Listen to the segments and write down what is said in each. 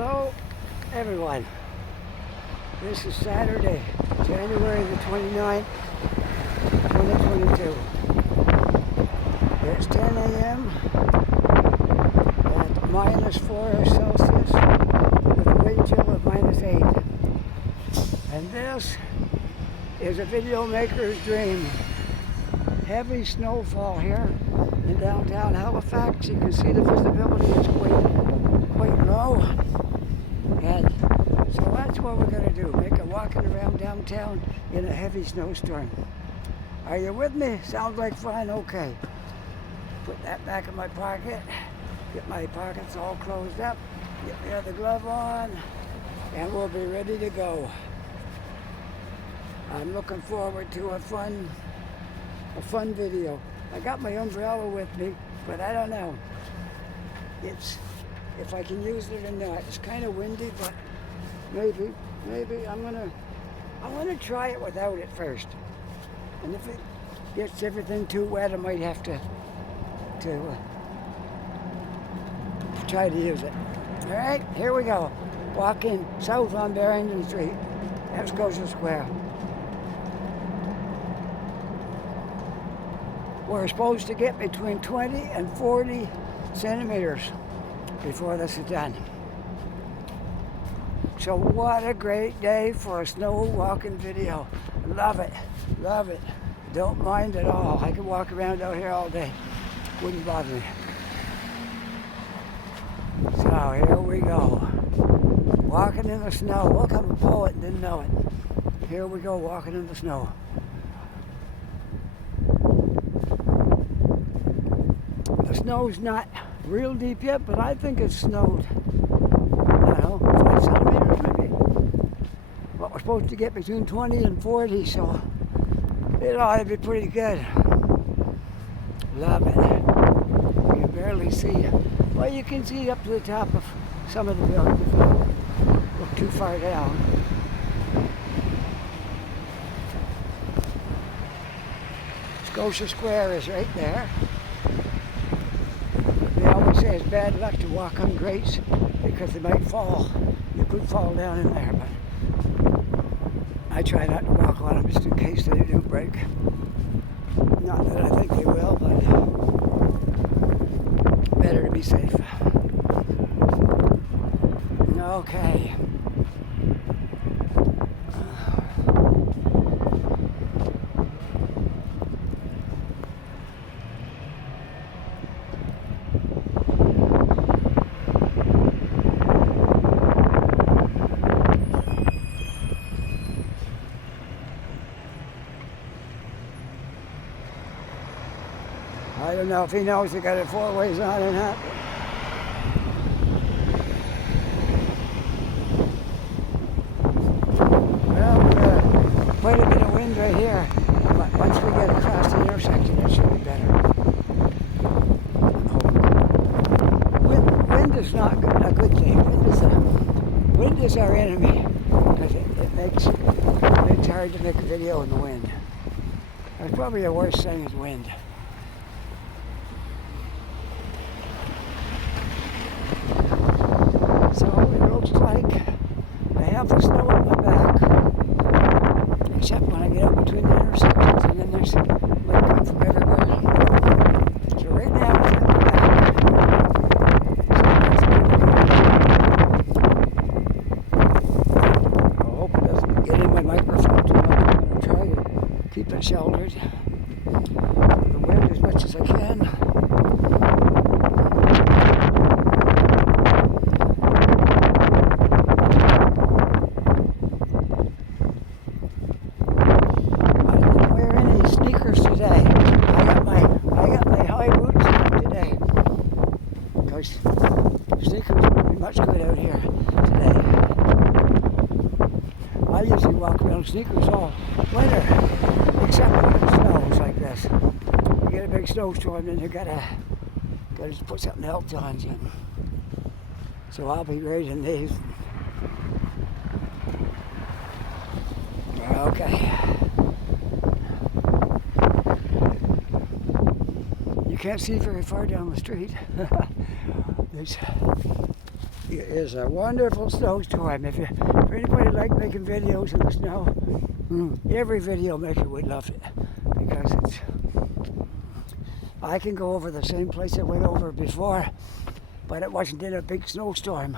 Hello everyone. This is Saturday, January the 29th, 2022. It's 10 a.m. at -4 Celsius with a wind chill of -8. And this is a video maker's dream. Heavy snowfall here in downtown Halifax. You can see the visibility is quite low. And so that's what we're going to do. Make a walking around downtown in a heavy snowstorm. Are you with me? Sounds like fun? Okay. Put that back in my pocket. Get my pockets all closed up. Get the other glove on. And we'll be ready to go. I'm looking forward to a fun video. I got my umbrella with me, but I don't know. If I can use it or not. It's kind of windy, but maybe I'm gonna try it without it first. And if it gets everything too wet, I might have to try to use it. All right, here we go. Walking south on Barrington Street, Scotia Square. We're supposed to get between 20 and 40 centimeters before this is done. So what a great day for a snow walking video. Love it, love it. Don't mind at all. I could walk around out here all day. Wouldn't bother me. So here we go. Walking in the snow. Look, I'm a poet and didn't know it. Here we go, walking in the snow. The snow's not real deep yet, but I think it's snowed, I don't know, 5 centimeters maybe. But we're supposed to get between 20 and 40, so it ought to be pretty good. Love it. You can barely see. Well, you can see up to the top of some of the buildings if you look too far down. Scotia Square is right there. Say it's bad luck to walk on grates because they might fall. You could fall down in there, but I try not to walk on them just in case they do break. Not that I think they will, but better to be safe. Okay. I don't know if he knows he got it 4 ways on or not. Well, we got quite a bit of wind right here. But once we get across the intersection, it should be better. Wind is not a good thing. Wind is our enemy because it makes it hard to make a video in the wind. That's probably the worst thing is wind. Looks like I have the snow on my back, except when I get out between the intersections, and then there's light come from everywhere. So right now it's at my back. So that's pretty good. I hope it doesn't get in my microphone too much. I'm going to try to keep it sheltered from the wind as much as I can. Today, I got my high boots on today because sneakers would be much good out here today. I usually walk around sneakers all winter, except when it snows like this. You get a big snowstorm, then you gotta just put something else on you. So I'll be right in these. Okay. You can't see very far down the street. There's It is a wonderful snowstorm. If anybody like making videos in the snow, every video maker would love it because I can go over the same place I went over before, but it wasn't in a big snowstorm.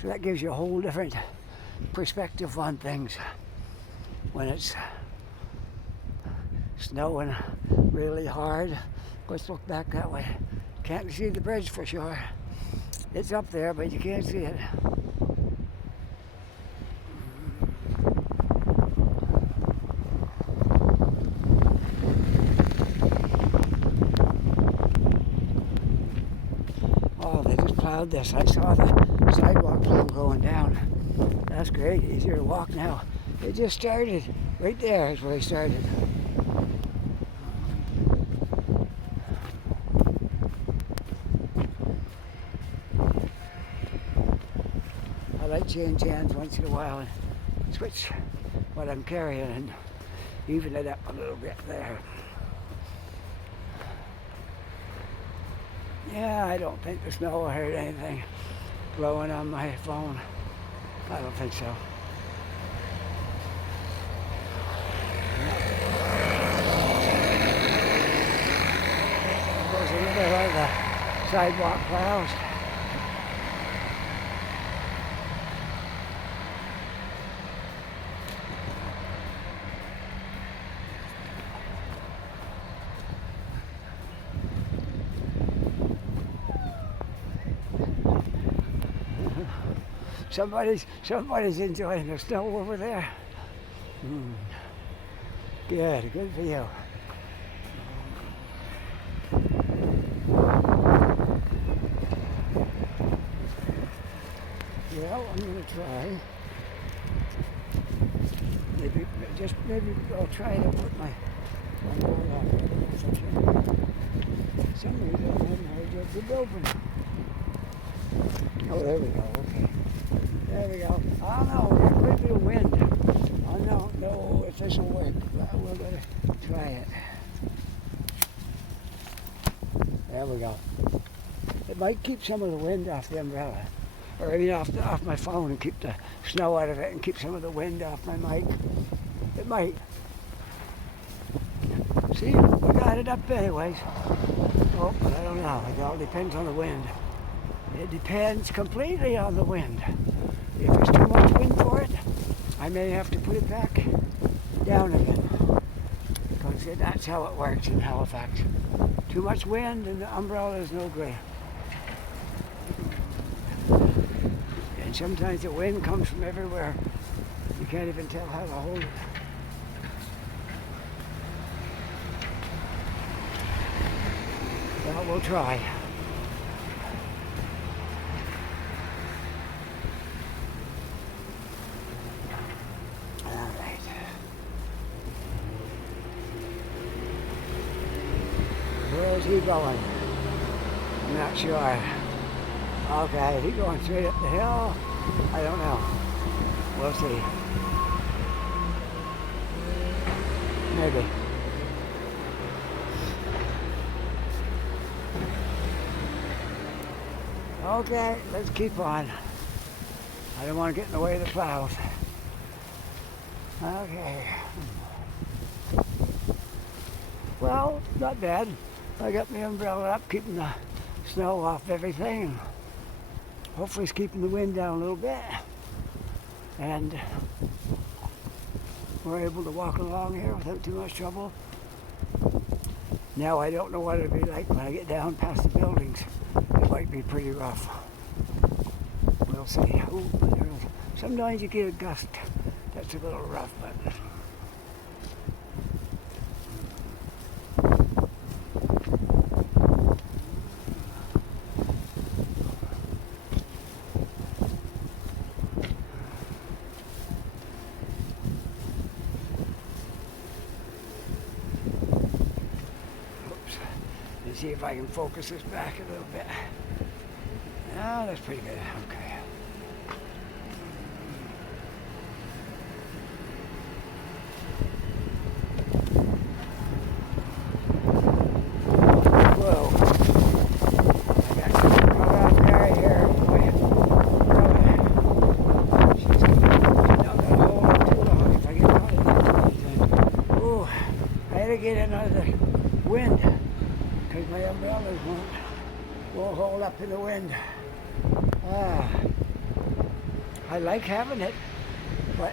So that gives you a whole different perspective on things when it's snowing really hard. Let's look back that way. Can't see the bridge for sure. It's up there, but you can't see it. Oh, they just plowed this. I saw the sidewalk plow going down. That's great. Easier to walk now. It just started. Right there is where they started. I like change hands once in a while and switch what I'm carrying and even it up a little bit there. Yeah, I don't think the snow will hurt anything blowing on my phone. I don't think so. There's another one of the sidewalk plows. Somebody's enjoying the snow over there. Good for you. Well, I'm going to try. Maybe I'll try to put my door off. For some reason I haven't heard it open. Oh, there we go. Okay. There we go. Oh no, there could be a wind. I don't know if this will work, but we're going to try it. There we go. It might keep some of the wind off the umbrella. Or I mean off my phone and keep the snow out of it and keep some of the wind off my mic. It might. See, we got it up anyways. Oh, but I don't know. It all depends on the wind. It depends completely on the wind. If there's too much wind for it, I may have to put it back down again. Because that's how it works in Halifax. Too much wind and the umbrella is no good. And sometimes the wind comes from everywhere. You can't even tell how to hold it. Well, we'll try. Where's he going? I'm not sure. Okay, is he going straight up the hill? I don't know. We'll see. Maybe. Okay, let's keep on. I don't want to get in the way of the plows. Okay. Well, not bad. I got my umbrella up, keeping the snow off everything. Hopefully it's keeping the wind down a little bit. And we're able to walk along here without too much trouble. Now I don't know what it'll be like when I get down past the buildings. It might be pretty rough. We'll see. Ooh, sometimes you get a gust. That's a little rough, but see if I can focus this back a little bit. Oh, that's pretty good. Okay. Whoa. I got caught off guard here. Boy. up in the wind. I like having it, but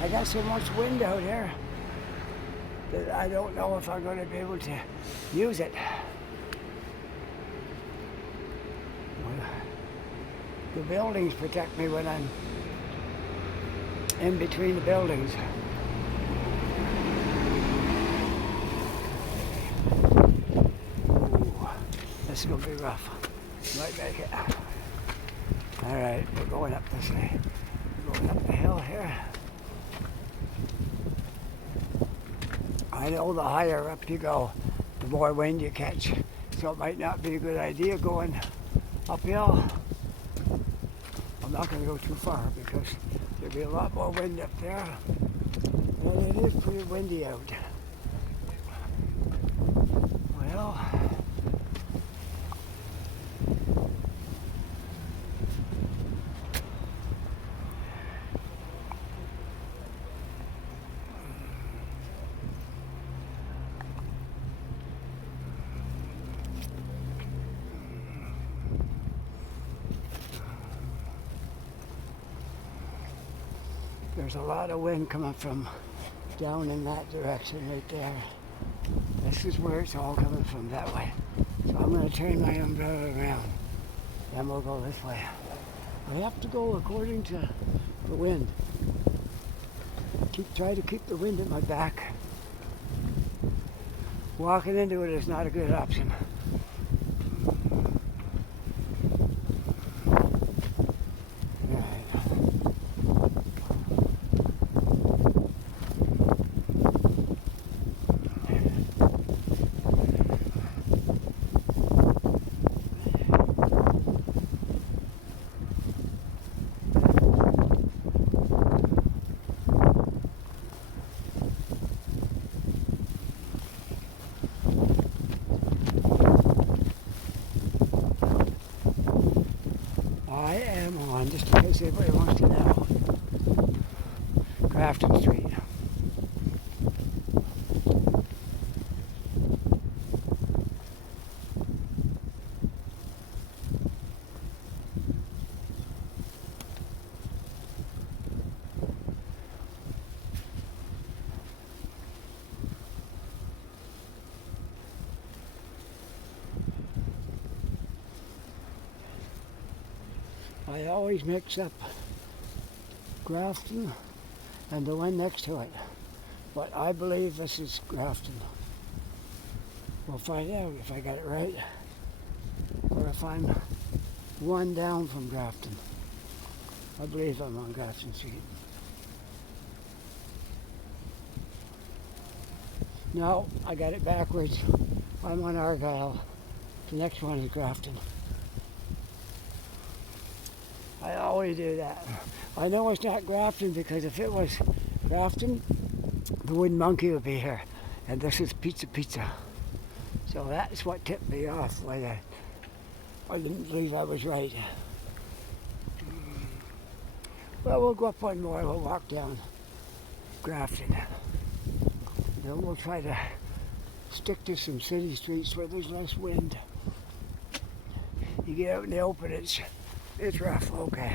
I got so much wind out here that I don't know if I'm going to be able to use it. Well, the buildings protect me when I'm in between the buildings. Ooh, this is going to be rough. Might make it. Alright, we're going up this way. We're going up the hill here. I know the higher up you go, the more wind you catch. So it might not be a good idea going uphill. I'm not going to go too far because there'll be a lot more wind up there. And it is pretty windy out. Well, there's a lot of wind coming from down in that direction right there. This is where it's all coming from, that way. So I'm going to turn my umbrella around and we'll go this way. I have to go according to the wind. Try to keep the wind at my back. Walking into it is not a good option. Just in case anybody wants to know. Grafton Street. I always mix up Grafton and the one next to it, but I believe this is Grafton. We'll find out if I got it right, or if I'm one down from Grafton. I believe I'm on Grafton Street. No, I got it backwards. I'm on Argyle. The next one is Grafton. I always do that. I know it's not Grafton because if it was Grafton, the Wooden Monkey would be here. And this is Pizza. So that's what tipped me off when I didn't believe I was right. Well, we'll go up one more. We'll walk down Grafton. Then we'll try to stick to some city streets where there's less wind. You get out in the open, it's rough. Okay.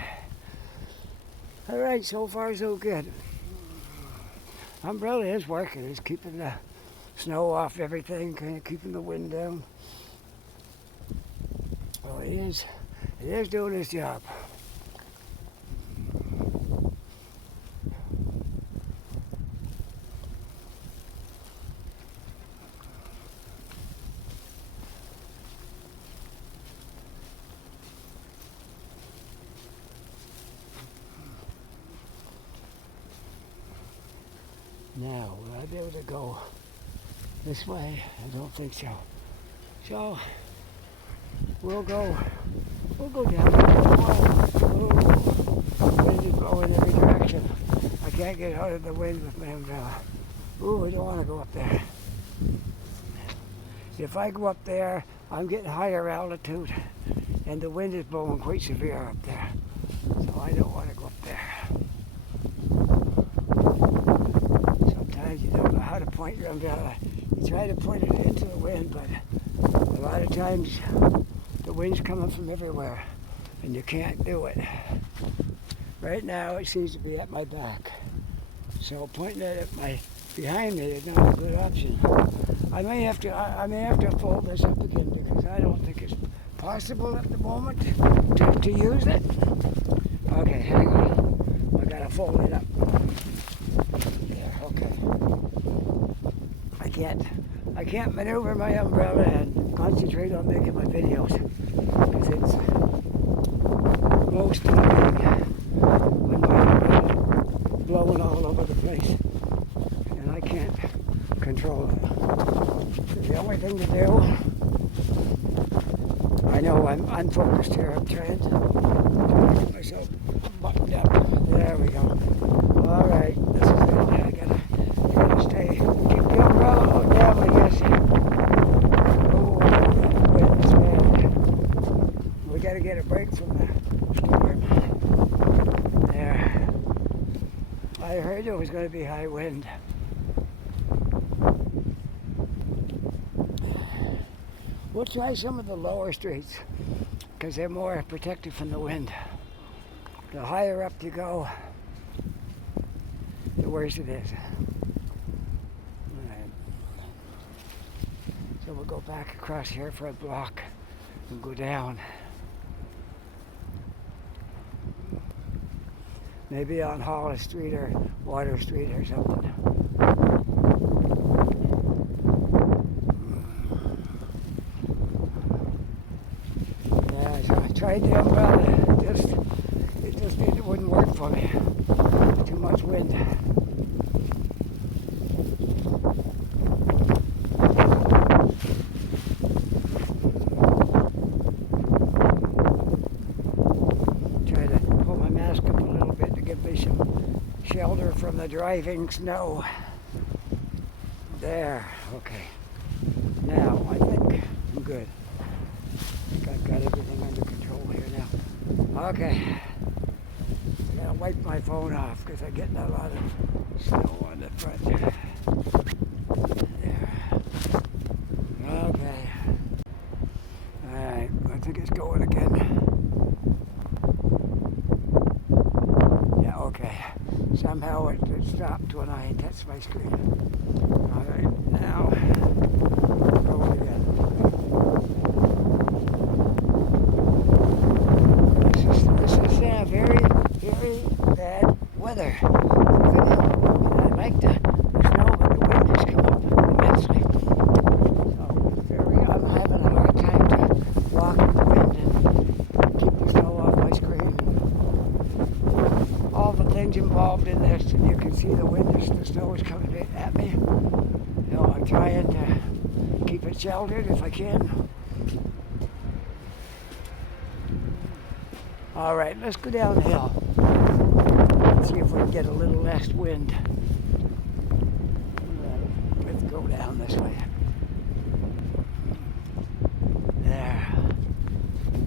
All right, so far so good. Umbrella is working. It's keeping the snow off everything, kind of keeping the wind down. Well, it is doing its job. Now, will I be able to go this way? I don't think so. So, we'll go down. Ooh, wind is blowing every direction. I can't get out of the wind with my umbrella. Ooh, I don't want to go up there. If I go up there, I'm getting higher altitude, and the wind is blowing quite severe up there. So I don't want to go up there. You don't know how to point your umbrella. You try to point it into the wind, but a lot of times the wind wind's coming from everywhere, and you can't do it. Right now, it seems to be at my back. So pointing it at my behind me is not a good option. I may have to fold this up again because I don't think it's possible at the moment to use it. Okay, hang on. I gotta fold it up. There, okay. I can't maneuver my umbrella and concentrate on making my videos because it's most annoying when my umbrella blowing all over the place and I can't control it. So the only thing to do, I know I'm unfocused here. I'm trying to get myself buttoned up. There we go. All right, this is it. I gotta stay. Keep the umbrella down, I guess. Oh, wind's bad. We gotta get a break from the storm. There. I heard there was going to be high wind. We'll try some of the lower streets because they're more protected from the wind. The higher up you go, the worse it is. Alright. So we'll go back across here for a block and go down. Maybe on Hollis Street or Water Street or something. Yeah, so I tried the umbrella. It wouldn't work for me. Too much wind. Try to pull my mask up a little bit to give me some shelter from the driving snow. There, okay. Now I think I'm good. I think I've got everything under control here now. Okay. I gotta wipe my phone off because I'm getting a lot of snow on the front. There. Okay. Alright, I think it's going again. Yeah, okay. Somehow it stopped when I touched my screen. Alright, now going again. This is very, very bad weather. I like the snow, but the wind has come up immensely. So I'm having a hard time to walk in the wind and keep the snow off my screen. All the things involved in this, and you can see the wind, the snow is coming at me. You know, I'm trying to keep it sheltered if I can. All right, let's go downhill. Let's see if we can get a little less wind. Let's go down this way. There.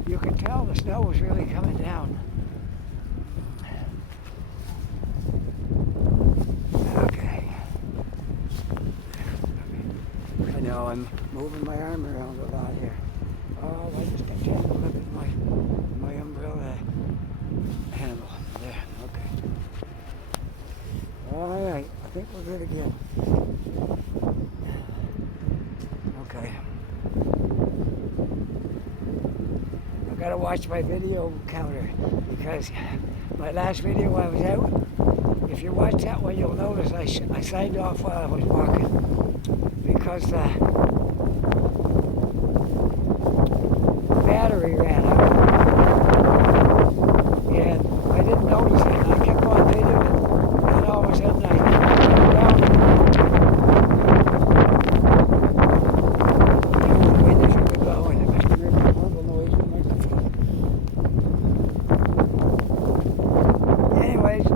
You can tell the snow is really coming down. Okay. I know I'm moving my arm around a lot here. Oh, I just got tangled up in my umbrella handle. There, okay. All right, I think we're good again. Okay. I gotta watch my video counter because my last video I was out, if you watch that one, you'll notice I signed off while I was walking because battery ran out. And I didn't notice it. I kept on videoing, and all of a sudden I found the wind is really blowing. It must have made a horrible noise in the microphone. Anyways,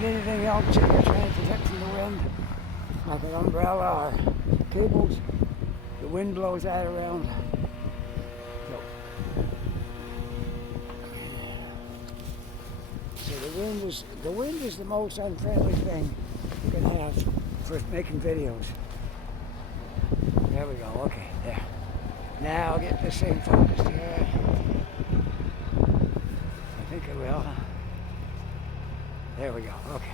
got anything else that you're trying to protect from the wind, like an umbrella or cables, the wind blows that around. So the wind is the most unfriendly thing you can have for making videos. There we go. Okay, there. Now I'll get this thing focused here. I think I will. There we go. Okay.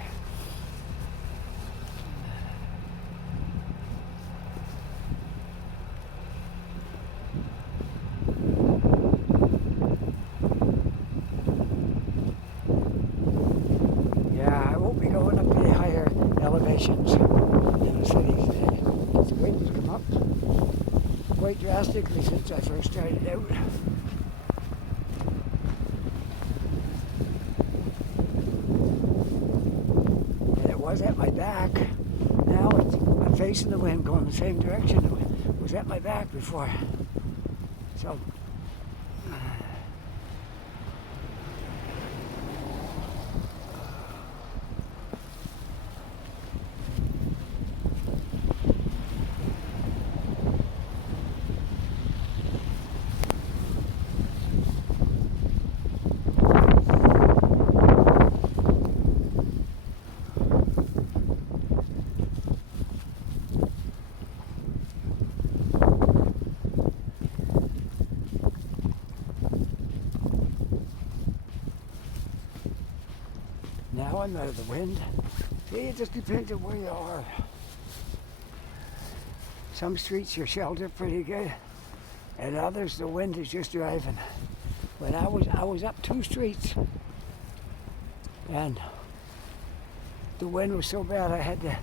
Yeah, I won't be going up the higher elevations in the cities. The wind has come up quite drastically since I first started out. And it was at my back. Now I'm facing the wind, going the same direction it was at my back before. So now I'm out of the wind. See, it just depends on where you are. Some streets are sheltered pretty good, and others the wind is just driving. When I was up 2 streets, and the wind was so bad I had to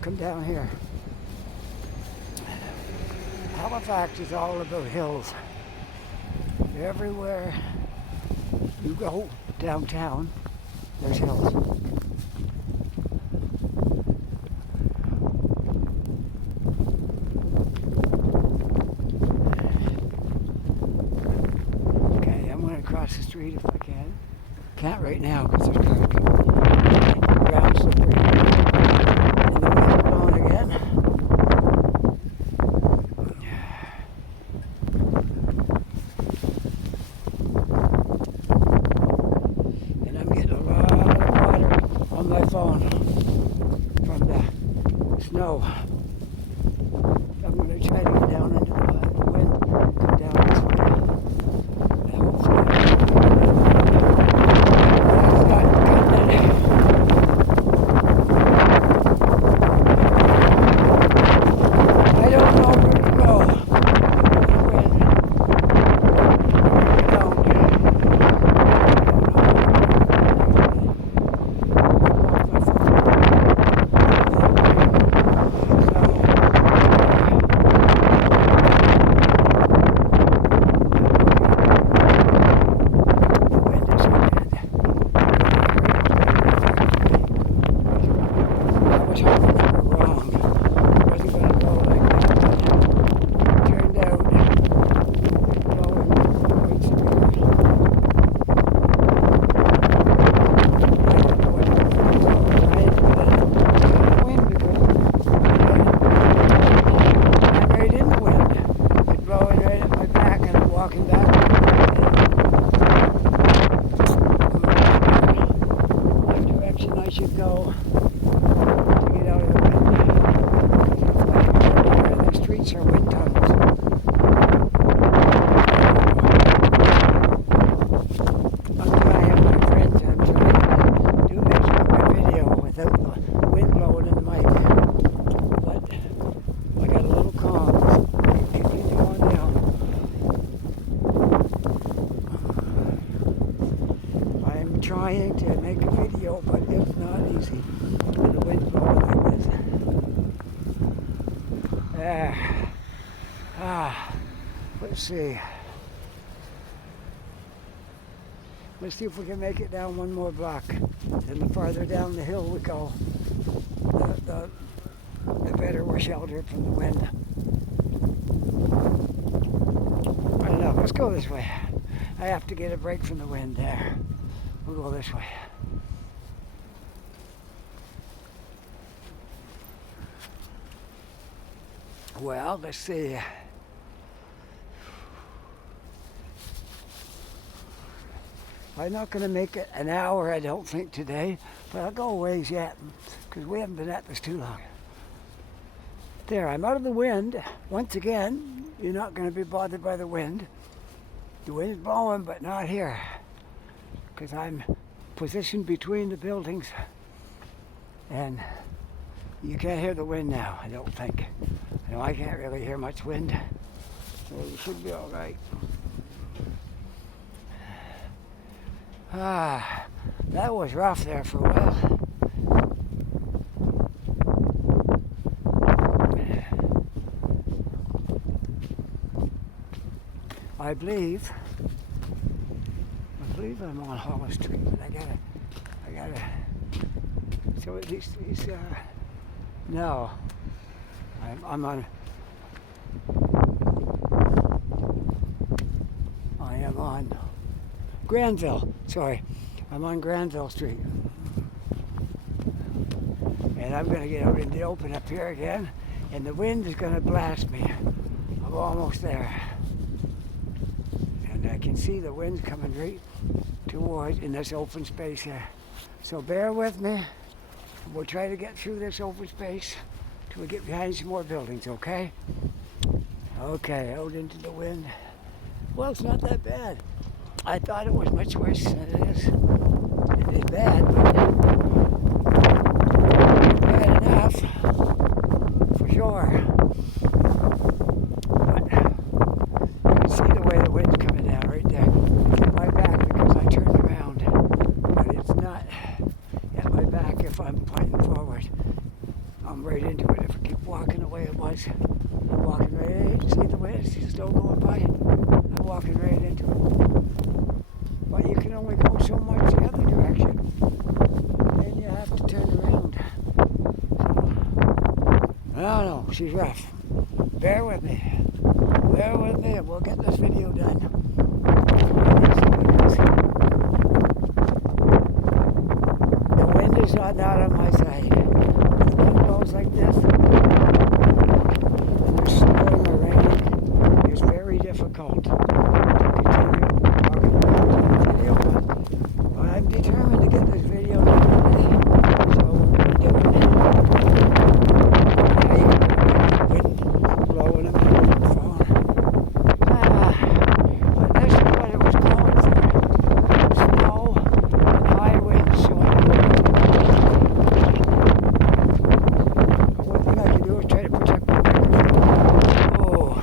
come down here. Halifax is all about hills. Everywhere you go downtown, there's hills. Okay, I'm going to cross the street if I can. Can't right now because there's cars coming. Ground slippery. And the wind's blowing again. And I'm getting a lot of water on my phone from the snow. I'm going to try to get down into the wind, come down this way. And hopefully I don't know where to go. I should go to get out of the wind. The streets are wind tunnels. I'm trying, my friends, I'm trying to make a good video without the wind blowing in the mic. But I got a little calm. Continue on down. I'm trying to make a video, but it's not easy. And the wind's blowing like this. Let's see. Let's see if we can make it down one more block. And the farther down the hill we go, the better we're sheltered from the wind. I don't know. Let's go this way. I have to get a break from the wind there. We'll go this way. Well, let's see. I'm not going to make it an hour, I don't think, today, but I'll go a ways yet, because we haven't been at this too long. There, I'm out of the wind. Once again, you're not going to be bothered by the wind. The wind's blowing, but not here, because I'm positioned between the buildings, and you can't hear the wind now, I don't think. I know I can't really hear much wind, so you should be all right. That was rough there for a while. I believe I'm on Hollis Street, but I gotta, so it's no, I'm on, I am on Granville, sorry, I'm on Granville Street. And I'm gonna get out in the open up here again, and the wind is gonna blast me. I'm almost there. And I can see the wind coming right towards in this open space here. So bear with me. We'll try to get through this open space till we get behind some more buildings, okay? Okay, out into the wind. Well, it's not that bad. I thought it was much worse than it is. It is bad, but bad enough, for sure. But you can see the way the wind's coming down right there. It's at my back because I turned around, but it's not at my back if I'm pointing forward. I'm right into it. If I keep walking the way it was, I'm walking right into it. See the wind? It's still going by. I'm walking right into it. But you can only go so much the other direction. Then you have to turn around. So, I don't know. She's rough. Bear with me. Bear with me and we'll get this video done. The wind is not on my side. The wind blows like this. And there's snowing or raining. It's very difficult to continue walking around the video. But I'm determined to get this video done today. So we're going to do it. Now you can hear the wind blowing in my phone. But this is what it was calling for. Snow and high winds. So one thing I can do is try to protect my microphone. Oh.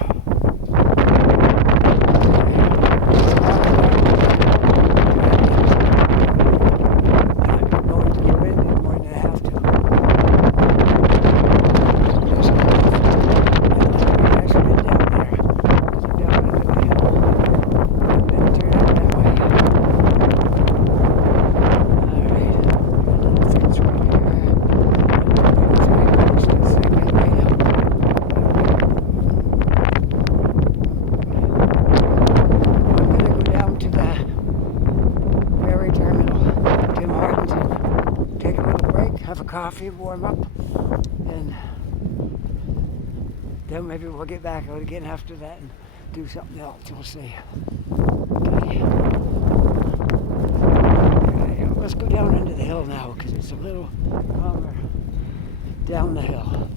Have a coffee, warm up, and then maybe we'll get back out again after that and do something else. We'll see. Okay. Okay, let's go down into the hill now because it's a little calmer down the hill.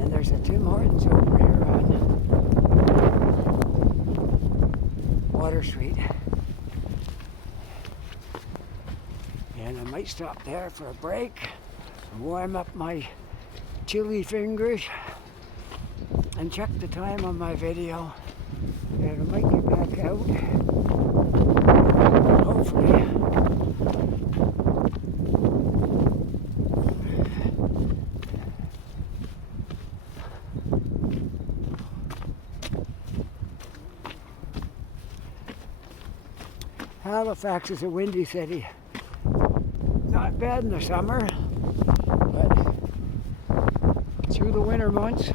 And there's a Tim Hortons over here on Water Street. And I might stop there for a break and warm up my chilly fingers and check the time on my video. And I might get back out. Hopefully. Halifax is a windy city. Not bad in the summer, but through the winter months,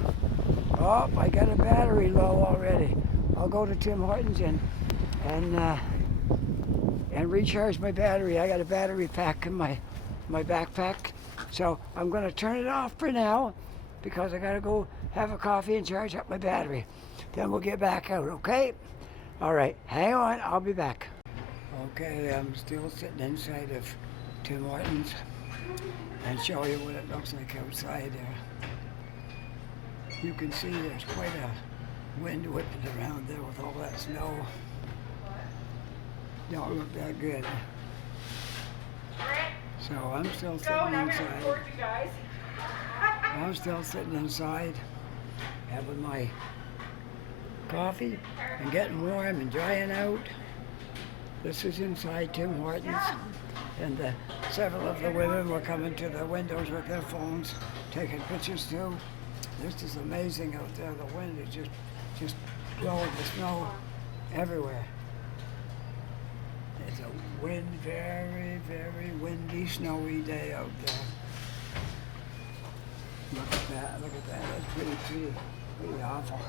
oh, I got a battery low already. I'll go to Tim Hortons and recharge my battery. I got a battery pack in my backpack So I'm going to turn it off for now because I got to go have a coffee and charge up my battery. Then we'll get back out, okay? All right, hang on, I'll be back. Okay, I'm still sitting inside of Tim Hortons and show you what it looks like outside there. You can see there's quite a wind whipping around there with all that snow. Don't look that good. So I'm still sitting inside. I'm still sitting inside having my coffee and getting warm and drying out. This is inside Tim Hortons, and several of the women were coming to the windows with their phones, taking pictures too. This is amazing out there. The wind is just blowing the snow everywhere. It's a very, very windy, snowy day out there. Look at that, that's pretty awful.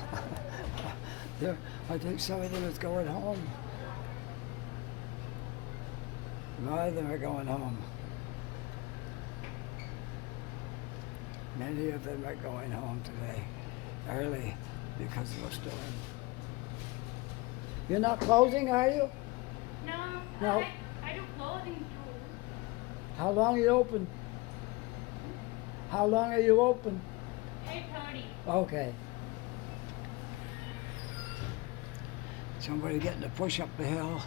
I think some of them is going home. A lot of them are going home. Many of them are going home today, early, because of the storm. You're not closing, are you? No. I do clothing too. How long are you open? How long are you open? 8:30. Okay. Somebody getting to push up the hill.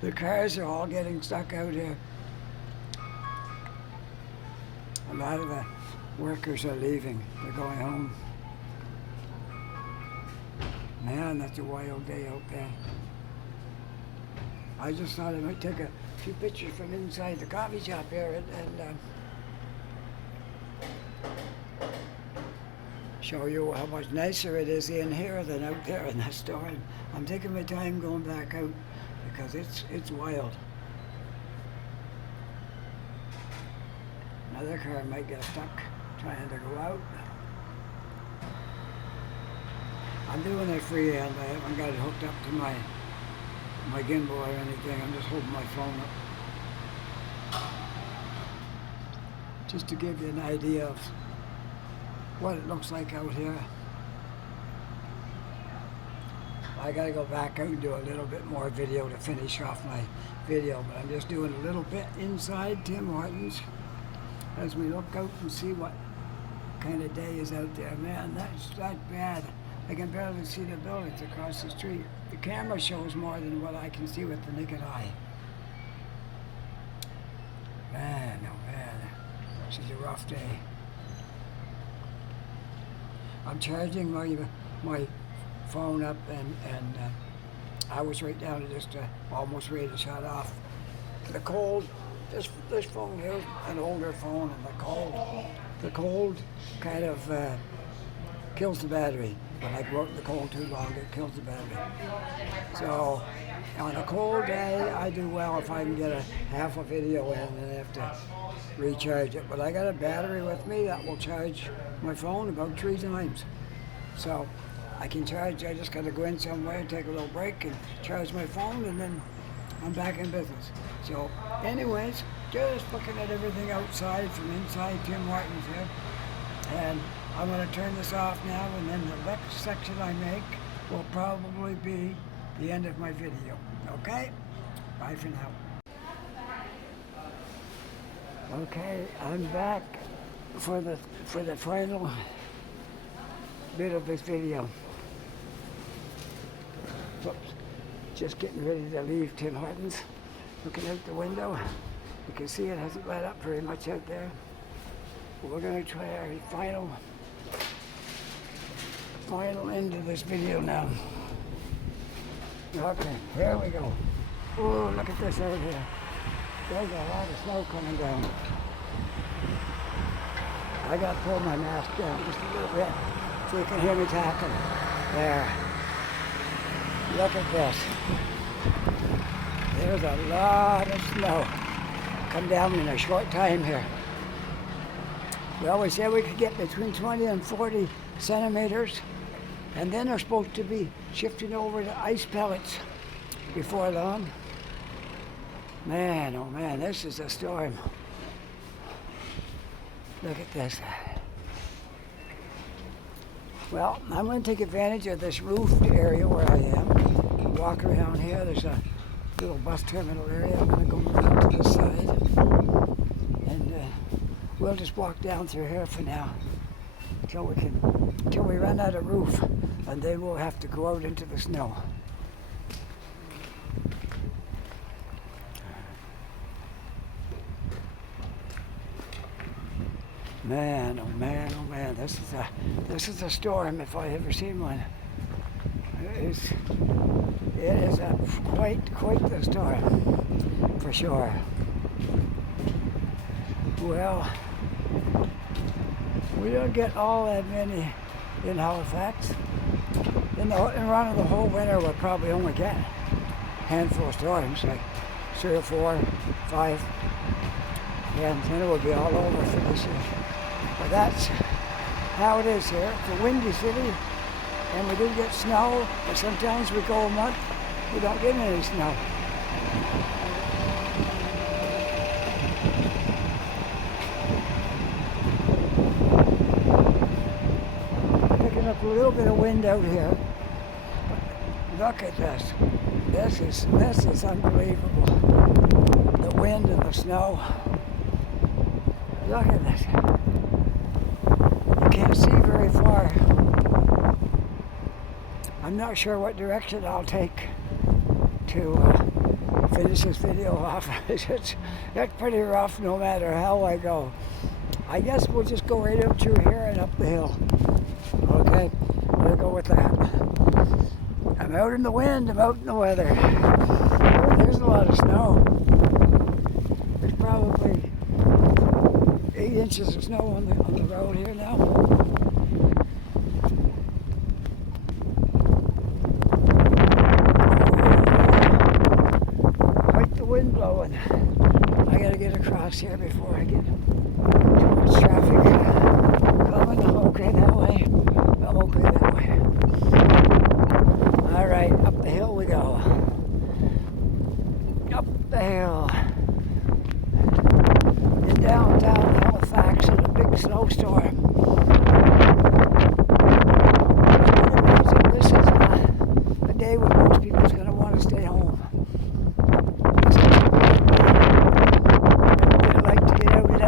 The cars are all getting stuck out here. A lot of the workers are leaving. They're going home. Man, that's a wild day out there. I just thought I might take a few pictures from inside the coffee shop here and show you how much nicer it is in here than out there in the storm. I'm taking my time going back out because it's wild. Another car might get stuck trying to go out. I'm doing it freehand. I haven't got it hooked up to my gimbal or anything. I'm just holding my phone up. Just to give you an idea of what it looks like out here. I gotta go back out and do a little bit more video to finish off my video, but I'm just doing a little bit inside Tim Hortons as we look out and see what kind of day is out there. Man, that's that bad. I can barely see the buildings across the street. The camera shows more than what I can see with the naked eye. Man, oh man, this is a rough day. I'm charging my phone up and I was right down to just almost ready to shut off. The cold, this phone here, an older phone, and the cold kind of kills the battery. When I work the cold too long, it kills the battery. So on a cold day, I do well if I can get a half a video in and have to recharge it. But I got a battery with me that will charge my phone about 3 times. So I can charge, I just got to go in somewhere and take a little break and charge my phone, and then I'm back in business. So anyways, just looking at everything outside from inside Tim Hortons here. And I'm going to turn this off now, and then the next section I make will probably be the end of my video. Okay? Bye for now. Okay, I'm back for the final bit of this video. Whoops. Just getting ready to leave Tim Hortons. Looking out the window. You can see it hasn't let up very much out there. But we're going to try our final end of this video now. Okay, here we go. Oh, look at this out here. There's a lot of snow coming down. I got to pull my mask down just a little bit so you can hear me talking. There. Look at this. There's a lot of snow come down in a short time here. Well, we said we could get between 20 and 40 centimeters, and then they're supposed to be shifting over to ice pellets before long. Man, oh man, this is a storm. Look at this. Well, I'm going to take advantage of this roofed area where I am. Walk around here. There's a little bus terminal area. I'm going to go around to this side. And we'll just walk down through here for now until we run out of roof. And then we'll have to go out into the snow. Man, oh man, oh man! This is a storm if I ever seen one. It is quite the storm, for sure. Well, we don't get all that many in Halifax. In the run of the whole winter, we'll probably only get a handful of storms, like 3 or 4, 5, and then it will be all over for this year. But that's how it is here. It's a windy city, and we do get snow, but sometimes we go a month, we don't get any snow. Picking up a little bit of wind out here. Look at this. This is unbelievable. The wind and the snow. Look at this. Can't see very far. I'm not sure what direction I'll take to finish this video off. It's pretty rough no matter how I go. I guess we'll just go right up through here and up the hill. Okay, we'll go with that. I'm out in the wind, I'm out in the weather. Oh, there's a lot of snow. There's probably 8 inches of snow on the road here now. Quite the wind blowing. I gotta get across here before I get too much traffic coming. I'm okay that way. I'm okay that way. Alright, up the hill we go. Up the hill. In downtown Halifax in a big snowstorm. This is a day when most people's going to want to stay home. They like to get out and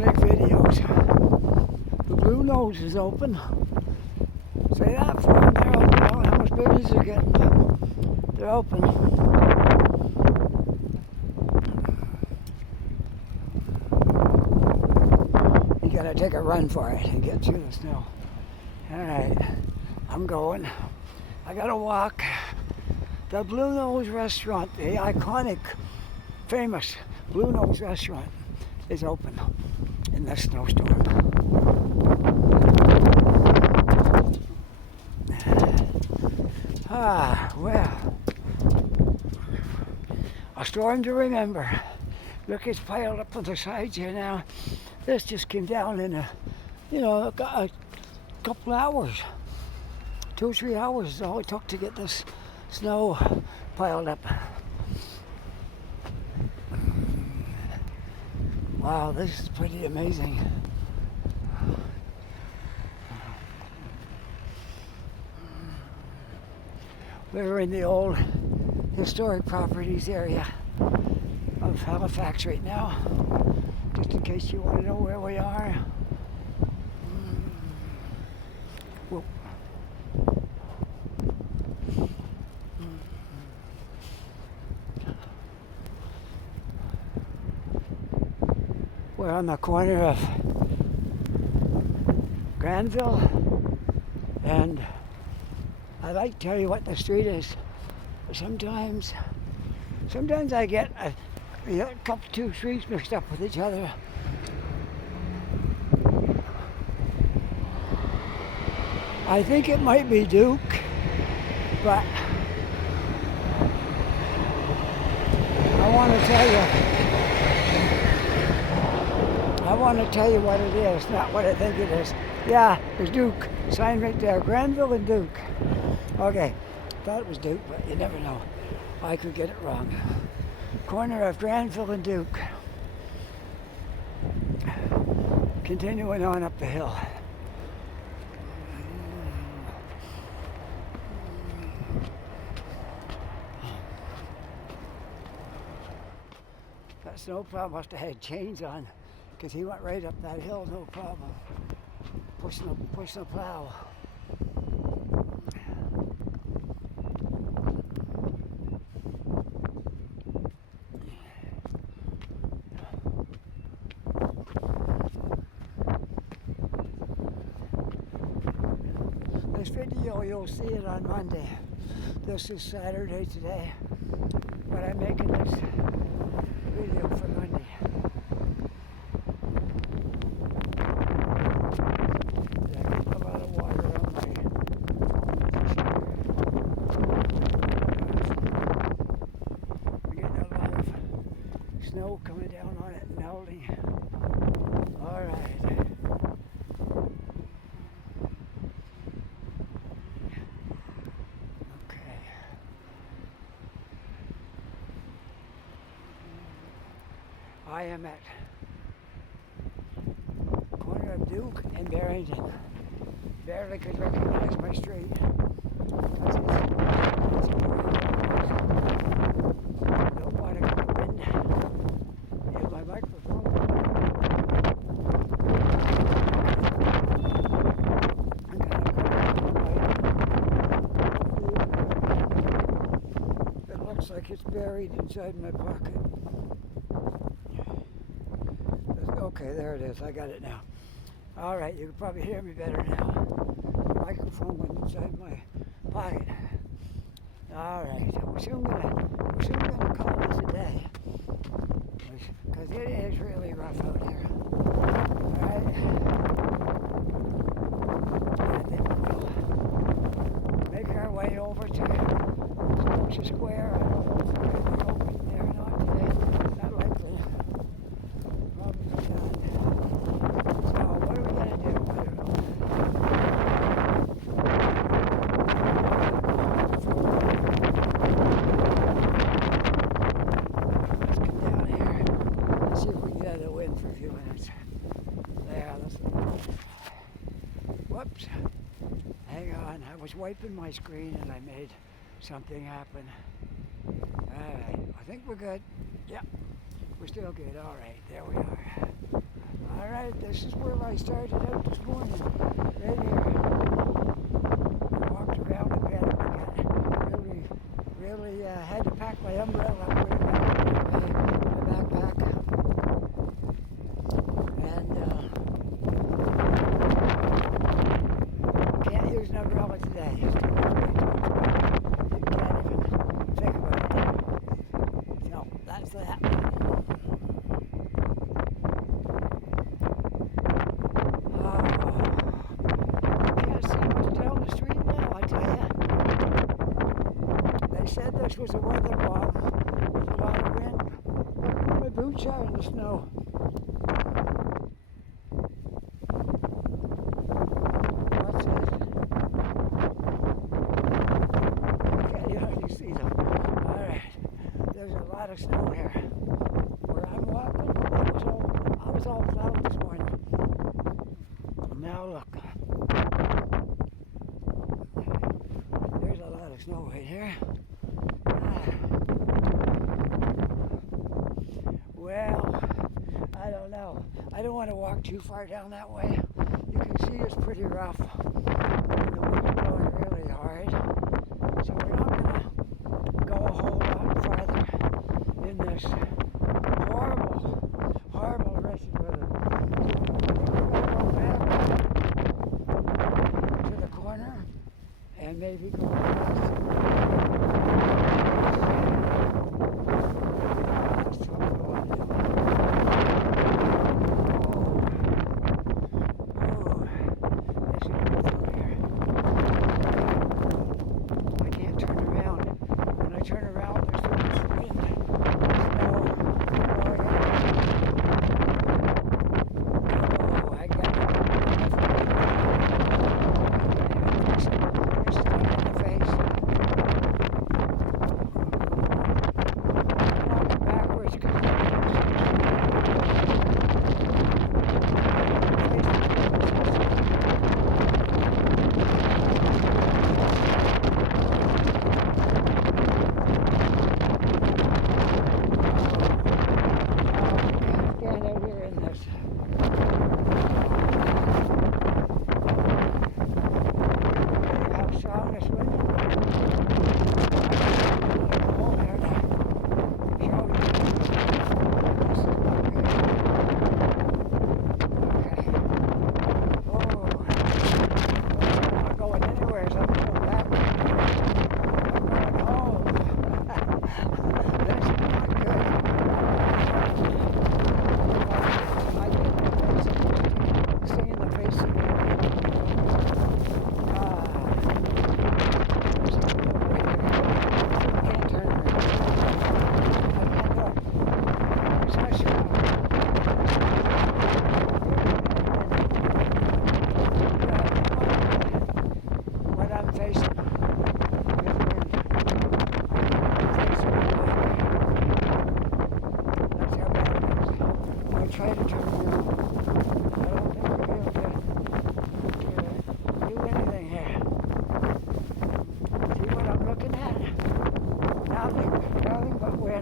make videos. The Blue Nose is open. Say that for them. They're open. I don't know how much babies they're getting, but they're open. Gotta take a run for it and get through the snow. Alright, I'm going. I gotta walk. The Blue Nose restaurant, the iconic, famous Blue Nose restaurant, is open in this snowstorm. Well, a storm to remember. Look, it's piled up on the sides here now. This just came down in a couple hours. 2 or 3 hours is all it took to get this snow piled up. Wow, this is pretty amazing. We're in the old historic properties area of Halifax right now, just in case you want to know where we are. Whoop. We're on the corner of Granville, and I'd like to tell you what the street is. Sometimes I get a couple, 2 streets mixed up with each other. I think it might be Duke, but I want to tell you what it is, not what I think it is. Yeah, there's Duke, sign right there, Granville and Duke. Okay, thought it was Duke, but you never know. I could get it wrong. Corner of Granville and Duke. continuing on up the hill. That snowplow must have had chains on, because he went right up that hill, no problem. Pushing the plow. This video, you'll see it on Monday. This is Saturday today, but I'm making this video for Monday. I got a lot of water on my we're getting a lot of snow coming down on it and melting. All right. I am at corner of Duke and Barrington. Barely could recognize my street. Don't want to get wind. Here's my microphone. It looks like it's buried inside my pocket. Okay, there it is. I got it now. All right, you can probably hear me better now. The microphone went inside my pocket. All right, we're soon gonna call this a day, because it is really rough out here. All right, and then we'll make our way over to Scotia Square. I don't know if we're going to be open there or not today. Not likely. For a few minutes. There, let's whoops. Hang on, I was wiping my screen and I made something happen. Alright, I think we're good. Yep, we're still good. Alright, there we are. Alright, this is where I started out this morning. Right here. I walked around a bit. I got really had to pack my umbrella up with my backpack. Can't use an umbrella today. It's too much. You can't even think about it. So that's that. Can't see much down the street now, I tell you. They said this was a weather bomb. There's a lot of wind. My boots are in the snow. There's a lot of snow here. Where I'm walking, I was all plowed this morning. Now look. There's a lot of snow right here. Well, I don't know. I don't want to walk too far down that way. You can see it's pretty rough. And the wind's blowing really hard. So we're not going to go a whole lot farther in this horrible wretched weather. We're going to go back to the corner and maybe go across.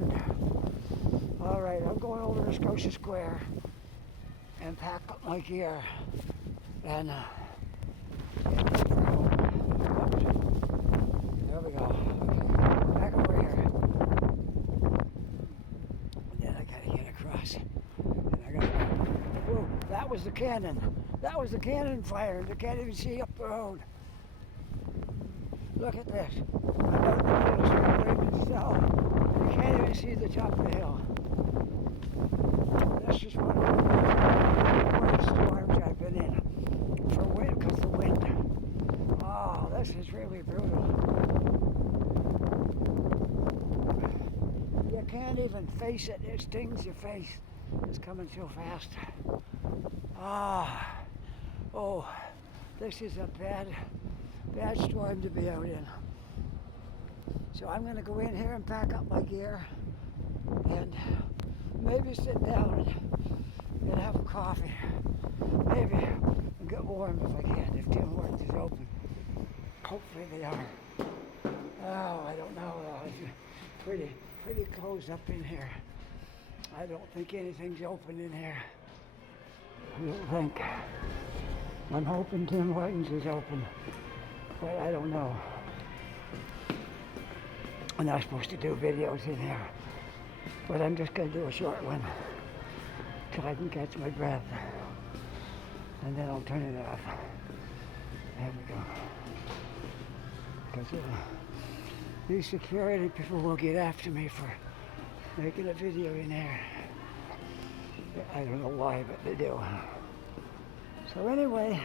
wind. All right, I'm going over to Scotia Square and pack up my gear and there we go. Back over here. And then I gotta get across. And I gotta. Whoa, that was the cannon. That was the cannon fire. You can't even see up the road. Look at this. I'm out in the middle of itself. You can't even see the top of the hill. This is one of the worst storms I've been in for wind, because of the wind. Oh, this is really brutal. You can't even face it. It stings your face. It's coming so fast. Ah, oh, this is a bad storm to be out in. So I'm going to go in here and pack up my gear and maybe sit down and have a coffee. Maybe and get warm if I can, if Tim Hortons is open. Hopefully they are. Oh, I don't know. It's pretty closed up in here. I don't think anything's open in here. I don't think. I'm hoping Tim Hortons is open, but I don't know. I'm not supposed to do videos in here, but I'm just going to do a short one till I can catch my breath, and then I'll turn it off. There we go. Because these security people will get after me for making a video in there. I don't know why, but they do. So anyway,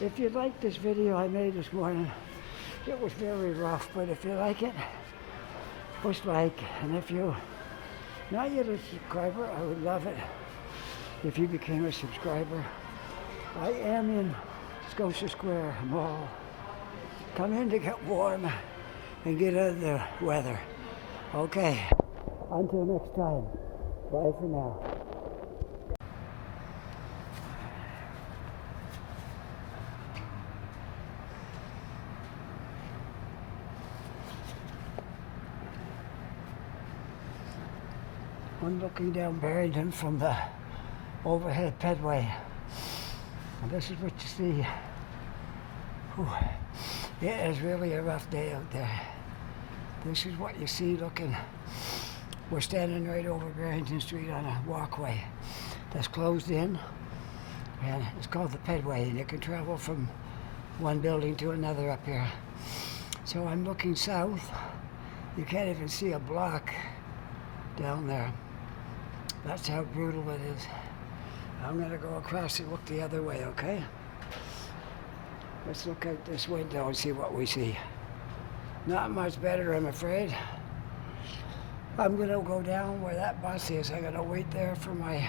if you like this video I made this morning, it was very rough, but if you like it, push like, and if you're not yet a subscriber, I would love it if you became a subscriber. I am in Scotia Square Mall. Come in to get warm and get out of the weather. Okay, until next time, bye for now. I'm looking down Barrington from the overhead pedway, and this is what you see. Whew. It is really a rough day out there. This is what you see looking. We're standing right over Barrington Street on a walkway that's closed in, and it's called the pedway, and you can travel from one building to another up here. So I'm looking south. You can't even see a block down there. That's how brutal it is. I'm going to go across and look the other way, okay? Let's look out this window and see what we see. Not much better, I'm afraid. I'm going to go down where that bus is. I'm going to wait there for my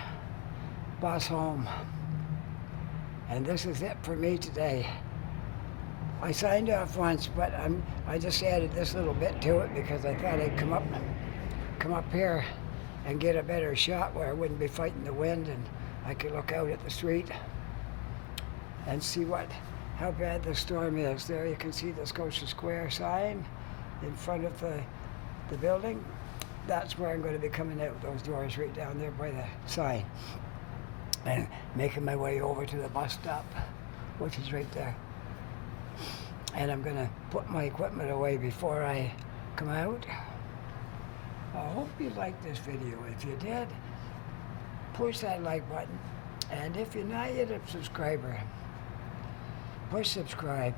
bus home. And this is it for me today. I signed off once, but I just added this little bit to it because I thought I'd come up here and get a better shot where I wouldn't be fighting the wind, and I could look out at the street and see how bad the storm is. There you can see the Scotia Square sign in front of the building. That's where I'm going to be coming out those doors right down there by the sign and making my way over to the bus stop, which is right there. And I'm going to put my equipment away before I come out. I hope you liked this video. If you did, push that like button. And if you're not yet a subscriber, push subscribe.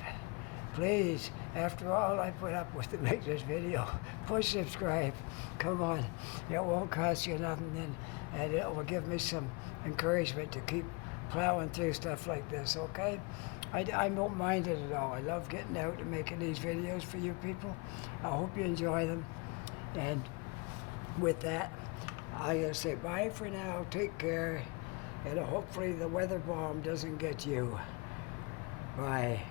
Please, after all I put up with to make this video, push subscribe. Come on. It won't cost you nothing, and it will give me some encouragement to keep plowing through stuff like this, okay? I don't mind it at all. I love getting out and making these videos for you people. I hope you enjoy them. And with that, I gotta say bye for now. Take care, and hopefully the weather bomb doesn't get you. Bye.